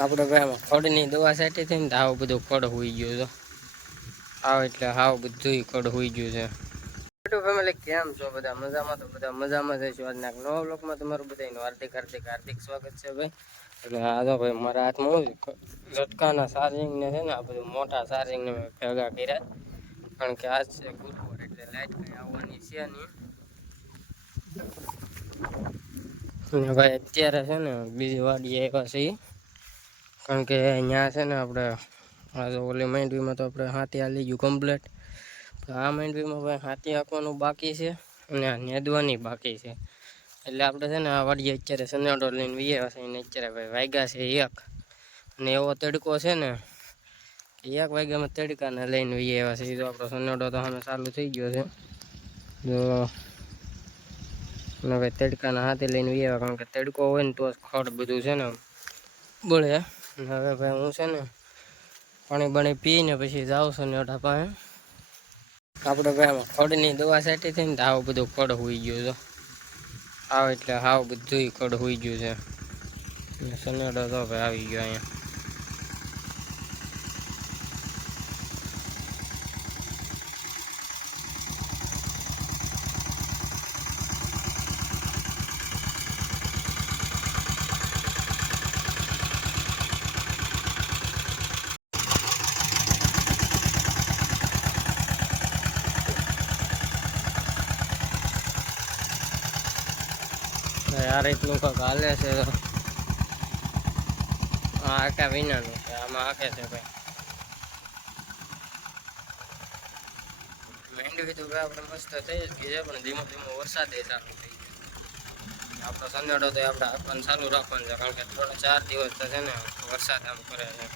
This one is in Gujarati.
આપણે ભાઈ ખડની દવા છાંટી હતી ને તો આવું બધું ખડ હોઈ ગયું છે. આવ એટલે હાવ બધું ખડ હોઈ ગયું છે. યુટ્યુબ ફેમિલી કેમ છો બધા મજામાં? તો બધા મજામાં જઈશું. આજના નવા બ્લોગમાં તમારું બધાનું હાર્દિક સ્વાગત છે ભાઈ. એટલે આ તો ભાઈ મારા હાથમાં લટકાના ચાર્જિંગને છે ને આ બધું મોટા ચાર્જિંગને ભેગા કર્યા, કારણ કે આજ છે ગુરુવાર એટલે લાઈટ કઈ આવવાની છે નહીં. અને ભાઈ અત્યારે છે ને બીજી વાડી આવ્યા છીએ, કારણ કે અહીંયા છે ને આપણે આ ઓલી માંડવીમાં તો આપણે હાથી હાલી ગયું કમ્પ્લેટ. આ માંડવીમાં ભાઈ હાથી હાંકવાનું બાકી છે અને આ નેદવાની બાકી છે. એટલે આપણે છે ને આ વાડીએ અત્યારે સનેડો લઈને વ્યાવ્યા છે. અને અત્યારે ભાઈ વાગ્યા છે 1 અને એવો તડકો છે ને 1 વાગ્યામાં તડકાને લઈને વ્યાવ્યા છે. તો આપણો સનેડો તો સામે ચાલુ થઈ ગયો છે. તો અને ભાઈ તડકાના હાથે લઈને વ્યાવ્યા, કારણ કે તડકો હોય ને તો જ ખડ બધું છે ને બળે. હવે ભાઈ હું છે ને પાણી બાણી પીને પછી જાઉં છું ને ઓઢા પાસે. આપણે ભાઈ આમાં ખડની દવા છાંટી હતી ને તો આવું બધું ખડ હોઈ ગયું છે. આવ એટલે હાવ બધું ખડ હોઈ ગયું છે. સનેડો તો ભાઈ આવી ગયો અહીંયા. આ રીતનું કંઈક હાલે છે. આકા વિનાનું છે, આમાં આકે છે ભાઈ. માંડવી તો ભાઈ આપણે મસ્ત થઈ જ ગઈ છે, પણ ધીમો ધીમો વરસાદ ચાલુ થઈ ગયો. આપણો સનેડો તો આપણે આપવાનું ચાલુ રાખવાનું છે, કારણ કે 3-4 દિવસ તો છે ને વરસાદ આમ કરે છે.